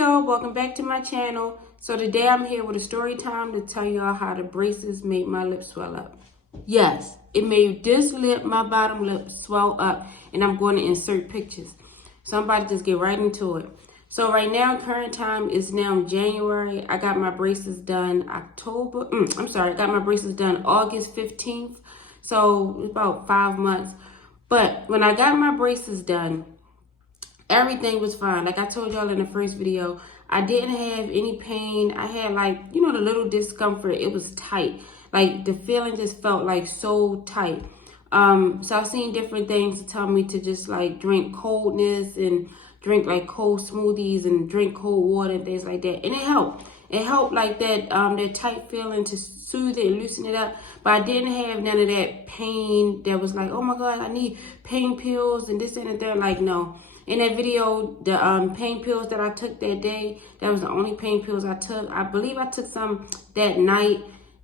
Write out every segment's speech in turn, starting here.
y'all, welcome back to my channel. So today I'm here with a story time to tell y'all how the braces made my lips swell up. Yes, it made this lip, my bottom lip, swell up, and I'm going to insert pictures. So I'm about to just get right into it. So right now, current time is now January. I got my braces done I got my braces done August 15th. So it's about 5 months. But when I got my braces done, everything was fine. Like I told y'all in the first video, I didn't have any pain. I had like, the little discomfort. It was tight. Like the feeling just felt like so tight. So I've seen different things to tell me to just like drink coldness and drink like cold smoothies and drink cold water and things like that. And it helped. It helped like that tight feeling to soothe it and loosen it up. But I didn't have none of that pain that was like, oh my God, I need pain pills and this and that. Like, no. In that video, the pain pills that I took that day, that was the only pain pills I took. I believe I took some that night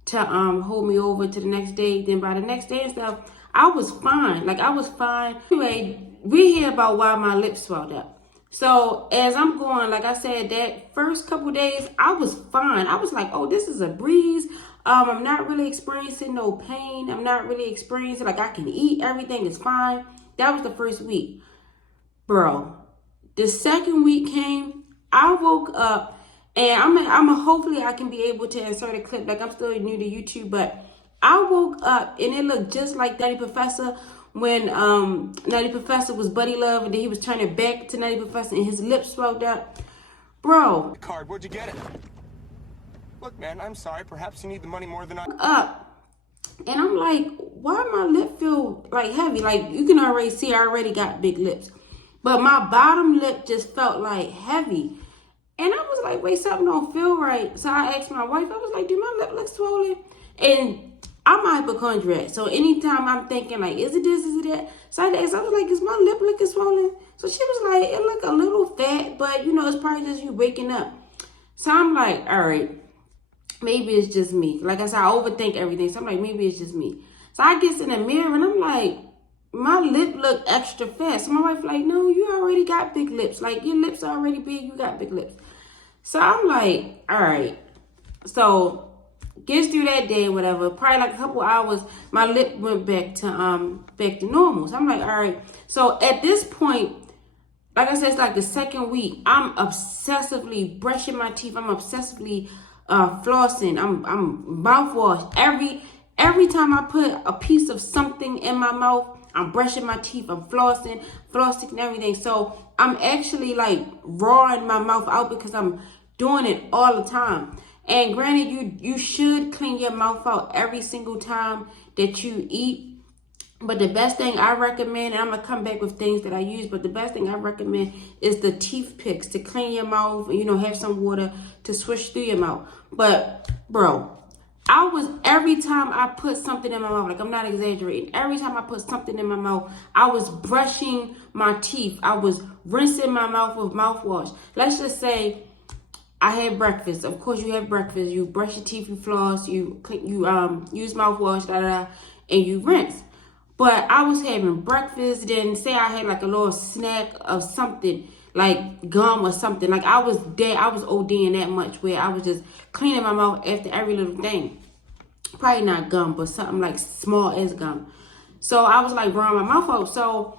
to hold me over to the next day. Then by the next day and stuff, I was fine. Like I was fine. Anyway, we hear about why my lips swelled up. So as I'm going, like I said, that first couple days, I was fine. I was like, oh, this is a breeze. I'm not really experiencing no pain. I'm not really experiencing, like I can eat. Everything is fine. That was the first week. Bro, the second week came, I woke up, and I'm hopefully I can be able to insert a clip. Like I'm still new to YouTube, but I woke up and it looked just like Nutty Professor when Nutty Professor was Buddy Love, and then he was turning back to Nutty Professor and his lips swelled up. Bro. Card, where'd you get it? Look, man, I'm sorry. Perhaps you need the money more than I... Up. And I'm like, why my lip feel like heavy? Like you can already see I already got big lips. But my bottom lip just felt like heavy. And I was like, wait, something don't feel right. So I asked my wife, I was like, do my lip look swollen? And I'm a hypochondriac. So anytime I'm thinking like, is it this, is it that? So I asked, I was like, is my lip looking swollen? So she was like, it look a little fat, but it's probably just you waking up. So I'm like, all right, maybe it's just me. Like I said, I overthink everything. So I'm like, maybe it's just me. So I get in the mirror and I'm like, my lip look extra fat. So my wife like, no, you already got big lips. Like your lips are already big, you got big lips. So I'm like, all right. So gets through that day, whatever. Probably like a couple hours, my lip went back to normal. So I'm like, all right. So at this point, like I said, it's like the second week. I'm obsessively brushing my teeth. I'm obsessively flossing. I'm mouthwash. Every time I put a piece of something in my mouth, I'm brushing my teeth, I'm flossing and everything. So I'm actually like rawing my mouth out because I'm doing it all the time. And granted, you should clean your mouth out every single time that you eat. But the best thing I recommend, and I'm going to come back with things that I use, but the best thing I recommend is the teeth picks to clean your mouth, have some water to swish through your mouth. But bro, every time I put something in my mouth, like I'm not exaggerating, every time I put something in my mouth, I was brushing my teeth. I was rinsing my mouth with mouthwash. Let's just say I had breakfast. Of course you have breakfast. You brush your teeth, you floss, you use mouthwash, and you rinse. But I was having breakfast, then say I had like a little snack of something, like gum or something. Like I was ODing that much where I was just cleaning my mouth after every little thing. Probably not gum, but something like small as gum. So I was like growing my mouth out. So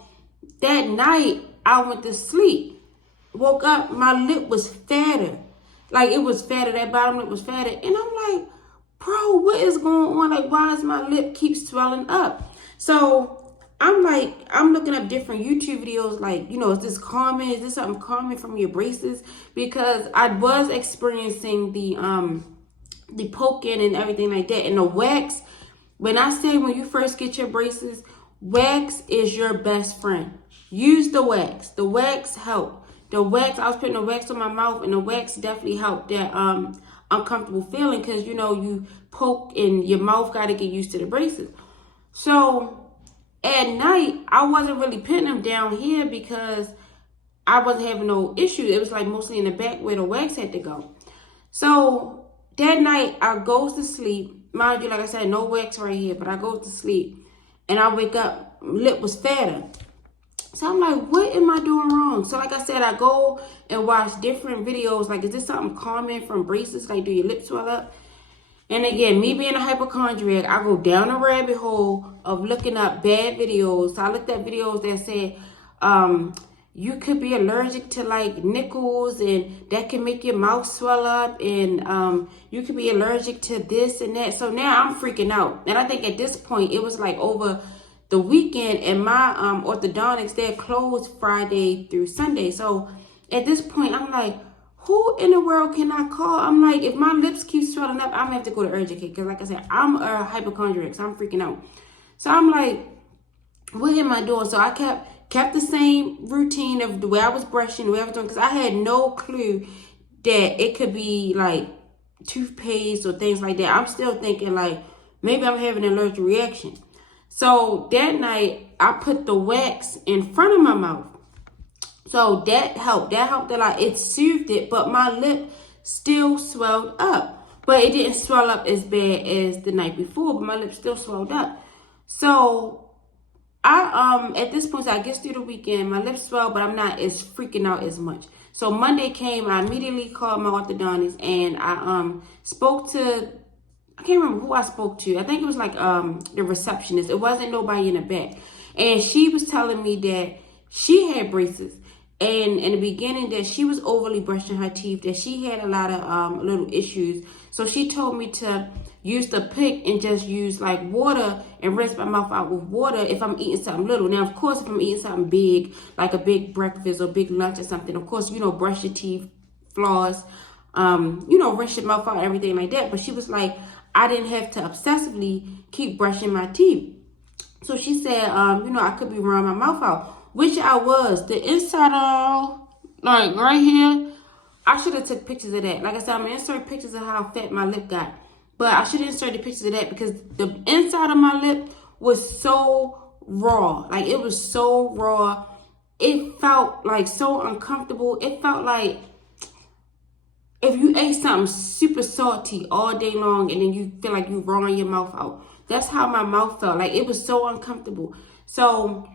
that night I went to sleep. Woke up, my lip was fatter. Like it was fatter, that bottom lip was fatter. And I'm like, bro, what is going on? Like, why does my lip keep swelling up? So I'm looking up different YouTube videos, like, is this common? Is this something common from your braces? Because I was experiencing the poking and everything like that. And the wax, when I say when you first get your braces, wax is your best friend. Use the wax. The wax help. The wax, I was putting the wax on my mouth, and the wax definitely helped that uncomfortable feeling because, you poke and your mouth got to get used to the braces. So at night, I wasn't really putting them down here because I wasn't having no issue. It was like mostly in the back where the wax had to go. So that night, I goes to sleep. Mind you, like I said, no wax right here, but I go to sleep. And I wake up, lip was fatter. So I'm like, what am I doing wrong? So like I said, I go and watch different videos. Like, is this something common from braces? Like, do your lips swell up? And again, me being a hypochondriac, I go down a rabbit hole of looking up bad videos. So I looked at videos that said you could be allergic to like nickels, and that can make your mouth swell up, and you could be allergic to this and that. So now I'm freaking out. And I think at this point, it was like over the weekend, and my orthodontics, they're closed Friday through Sunday. So at this point, I'm like, who in the world can I call? I'm like, if my lips keep swelling up, I'm gonna have to go to urgent care, because like I said, I'm a hypochondriac, so I'm freaking out. So I'm like, what am I doing? So I kept the same routine of the way I was brushing, the way I was doing, because I had no clue that it could be like toothpaste or things like that. I'm still thinking like, maybe I'm having an allergic reaction. So that night, I put the wax in front of my mouth. So that helped. That helped a lot. It soothed it, but my lip still swelled up. But it didn't swell up as bad as the night before, but my lip still swelled up. So I at this point, so I get through the weekend, my lips swell, but I'm not as freaking out as much. So Monday came, I immediately called my orthodontist, and I spoke to, I can't remember who I spoke to. I think it was like the receptionist. It wasn't nobody in the back. And she was telling me that she had braces. And in the beginning, that she was overly brushing her teeth, that she had a lot of little issues. So she told me to use the pick and just use like water and rinse my mouth out with water if I'm eating something little. Now, of course, if I'm eating something big, like a big breakfast or big lunch or something, of course, you know, brush your teeth, floss, you know, rinse your mouth out, everything like that. But she was like, I didn't have to obsessively keep brushing my teeth. So she said, you know, I could be running my mouth out. Which I was. The inside of, like right here, I should have took pictures of that. Like I said, I'm going to insert pictures of how fat my lip got. But I should have inserted pictures of that, because the inside of my lip was so raw. Like, it was so raw. It felt like so uncomfortable. It felt like if you ate something super salty all day long and then you feel like you rawing your mouth out. That's how my mouth felt. Like, it was so uncomfortable. So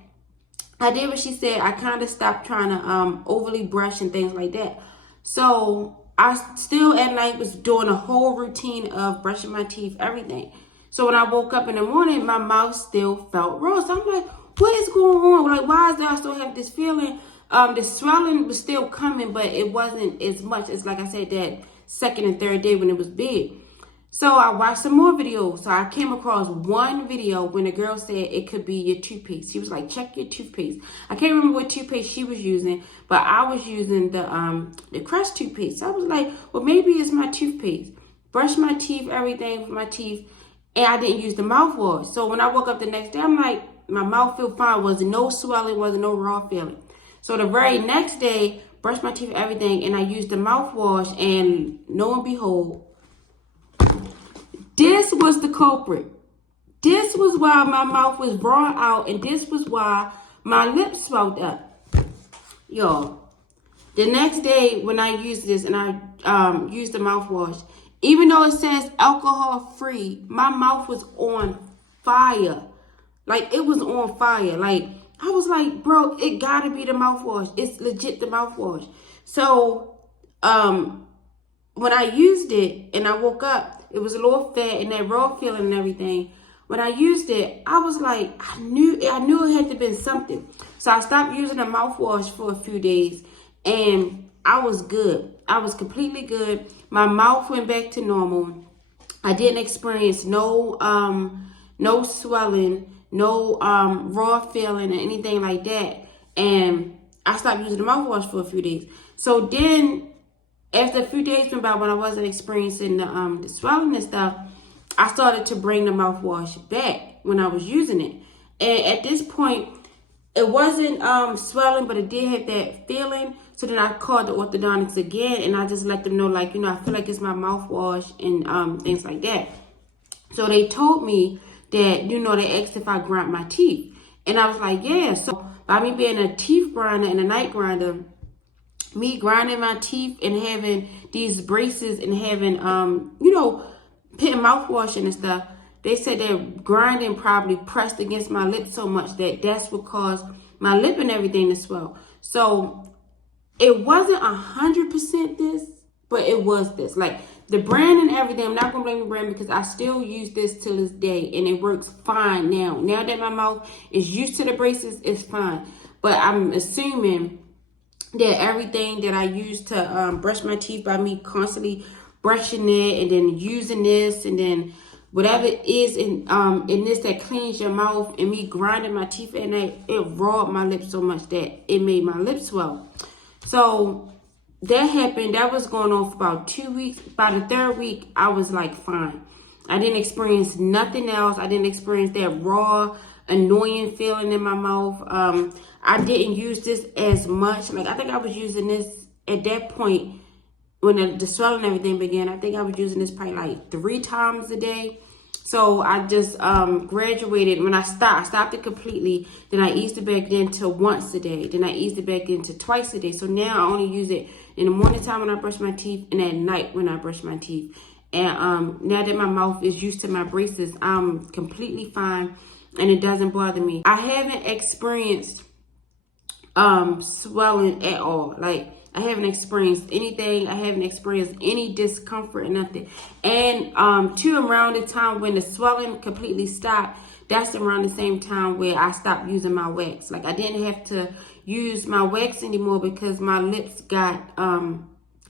I did what she said. I kind of stopped trying to overly brush and things like that. So I still at night was doing a whole routine of brushing my teeth, everything. So when I woke up in the morning, my mouth still felt raw. So I'm like, what is going on? Like, why is there I still have this feeling? The swelling was still coming, but it wasn't as much as, like I said, that second and third day when it was big. So I watched some more videos. So I came across one video when a girl said it could be your toothpaste. She was like, check your toothpaste. I can't remember what toothpaste she was using, but I was using the Crest toothpaste. So I was like, well, maybe it's my toothpaste. Brush my teeth, everything with my teeth, and I didn't use the mouthwash. So when I woke up the next day, I'm like, my mouth feel fine. Wasn't no swelling, wasn't no raw feeling. So the very next day, brushed my teeth, everything, and I used the mouthwash, and lo and behold, this was the culprit. This was why my mouth was raw out, and this was why my lips swelled up. Y'all, the next day when I used this and I used the mouthwash, even though it says alcohol free, my mouth was on fire. Like, it was on fire. Like, I was like, bro, it gotta be the mouthwash. It's legit the mouthwash. So, when I used it and I woke up, it was a little fat and that raw feeling and everything. When I used it, I was like, I knew it had to have been something. So I stopped using the mouthwash for a few days, and I was good. I was completely good. My mouth went back to normal. I didn't experience no swelling, no raw feeling or anything like that. And I stopped using the mouthwash for a few days. So then, after a few days went by when I wasn't experiencing the swelling and stuff, I started to bring the mouthwash back when I was using it. And at this point, it wasn't swelling, but it did have that feeling. So then I called the orthodontics again, and I just let them know, like, you know, I feel like it's my mouthwash and things like that. So they told me that, you know, they asked if I grind my teeth. And I was like, yeah. So by me being a teeth grinder and a night grinder, me grinding my teeth and having these braces and having, you know, putting mouthwash in and stuff, they said that grinding probably pressed against my lips so much that that's what caused my lip and everything to swell. So it wasn't 100% this, but it was this. Like the brand and everything, I'm not gonna blame the brand because I still use this till this day and it works fine now. Now that my mouth is used to the braces, it's fine. But I'm assuming that everything that I use to brush my teeth by me constantly brushing it and then using this and then whatever it is in this that cleans your mouth and me grinding my teeth at night, it robbed my lips so much that it made my lips swell. So that happened. That was going on for about 2 weeks. By the third week, I was like fine. I didn't experience nothing else. I didn't experience that raw, annoying feeling in my mouth. I didn't use this as much. Like I think I was using this at that point when the swelling and everything began. I think I was using this probably like 3 times a day. So I just graduated. When I stopped it completely. Then I eased it back into once a day. Then I eased it back into twice a day. So now I only use it in the morning time when I brush my teeth and at night when I brush my teeth. And now that my mouth is used to my braces, I'm completely fine and it doesn't bother me. I haven't experienced swelling at all. Like I haven't experienced anything. I haven't experienced any discomfort or nothing. And around the time when the swelling completely stopped, that's around the same time where I stopped using my wax. Like I didn't have to use my wax anymore because my lips got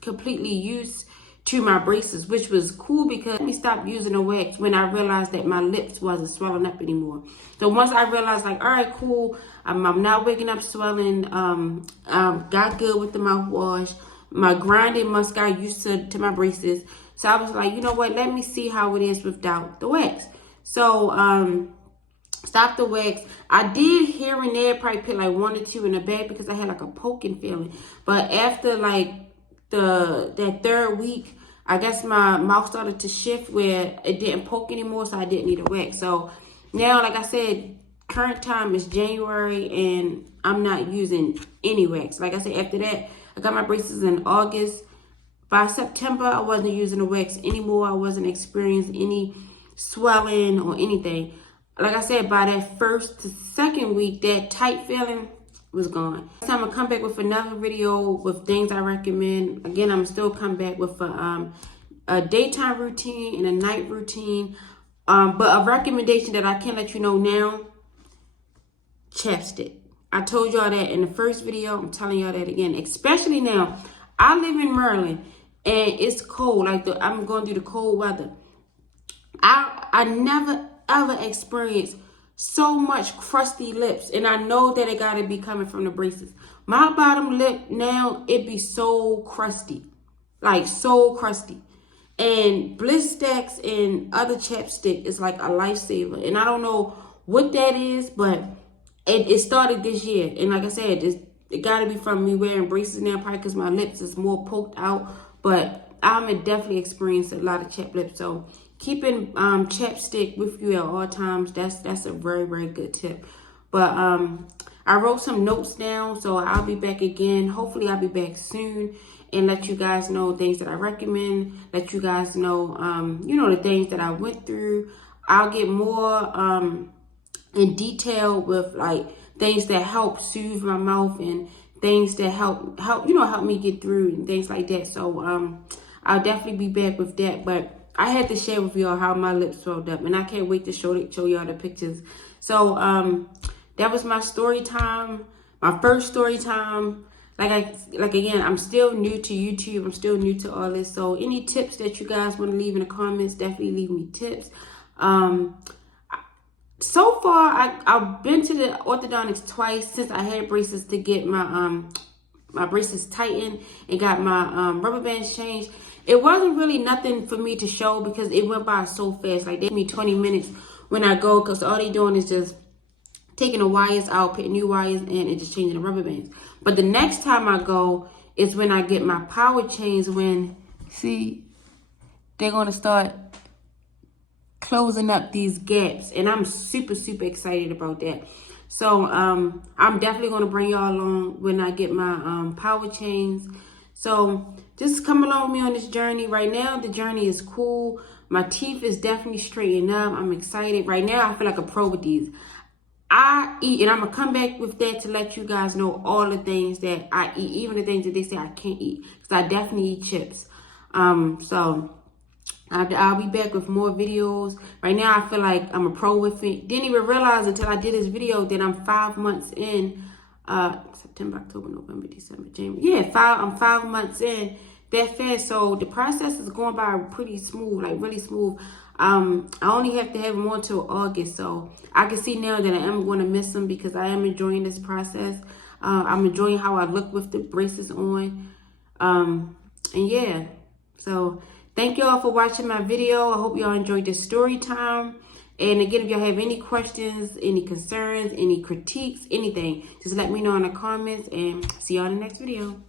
completely used to my braces, which was cool because let me stop using the wax when I realized that my lips wasn't swelling up anymore. So once I realized like, all right, cool, I'm not waking up swelling, got good with the mouthwash, my grinding must got used to my braces. So I was like, you know what, let me see how it is without the wax. So stop the wax. I did here and there probably put like 1 or 2 in the bag because I had like a poking feeling. But after like that third week, I guess my mouth started to shift where it didn't poke anymore, so I didn't need a wax. So now, like I said, current time is January and I'm not using any wax. Like I said, after that, I got my braces in August. By September, I wasn't using the wax anymore. I wasn't experiencing any swelling or anything. Like I said, by that first to second week, that tight feeling was gone. Next time I'm gonna come back with another video with things I recommend. Again, I'm still come back with a daytime routine and a night routine. But a recommendation that I can let you know now, chapstick. I told y'all that in the first video. I'm telling y'all that again, especially now. I live in Maryland and it's cold. Like I'm going through the cold weather. I never ever experienced so much crusty lips, and I know that it gotta be coming from the braces. My bottom lip now, it be so crusty, like so crusty. And Bliss Stacks and other chapstick is like a lifesaver, and I don't know what that is, but it started this year. And like I said, it gotta be from me wearing braces now, probably because my lips is more poked out. But I'm definitely experienced a lot of chapped lips, so keeping chapstick with you at all times, that's a very, very good tip. But I wrote some notes down, so I'll be back again. Hopefully I'll be back soon and let you guys know things that I recommend, let you guys know the things that I went through. I'll get more in detail with like things that help soothe my mouth and things that help me get through and things like that. So I'll definitely be back with that. But I had to share with y'all how my lips swelled up, and I can't wait to show y'all the pictures. So that was my story time, my first story time. Like again, I'm still new to YouTube. I'm still new to all this. So any tips that you guys want to leave in the comments, definitely leave me tips. So far, I've been to the orthodontics twice since I had braces to get my braces tightened and got my rubber bands changed. It wasn't really nothing for me to show because it went by so fast. Like they give me 20 minutes when I go, because all they doing is just taking the wires out, putting new wires in, and just changing the rubber bands. But the next time I go is when I get my power chains, when, see, they're going to start closing up these gaps. And I'm super, super excited about that. So I'm definitely going to bring y'all along when I get my power chains. So just come along with me on this journey. Right now, the journey is cool. My teeth is definitely straightened up. I'm excited. Right now, I feel like a pro with these. I eat, and I'm gonna come back with that to let you guys know all the things that I eat, even the things that they say I can't eat, because I definitely eat chips. So I'll be back with more videos. Right now, I feel like I'm a pro with it. Didn't even realize until I did this video that I'm 5 months in. September, October, November, December, January. Yeah, I'm 5 months in that fast. So the process is going by pretty smooth, like really smooth. I only have to have them on until August, so I can see now that I am going to miss them because I am enjoying this process. I'm enjoying how I look with the braces on. And yeah, so thank y'all for watching my video. I hope y'all enjoyed this story time. And again, if y'all have any questions, any concerns, any critiques, anything, just let me know in the comments, and see y'all in the next video.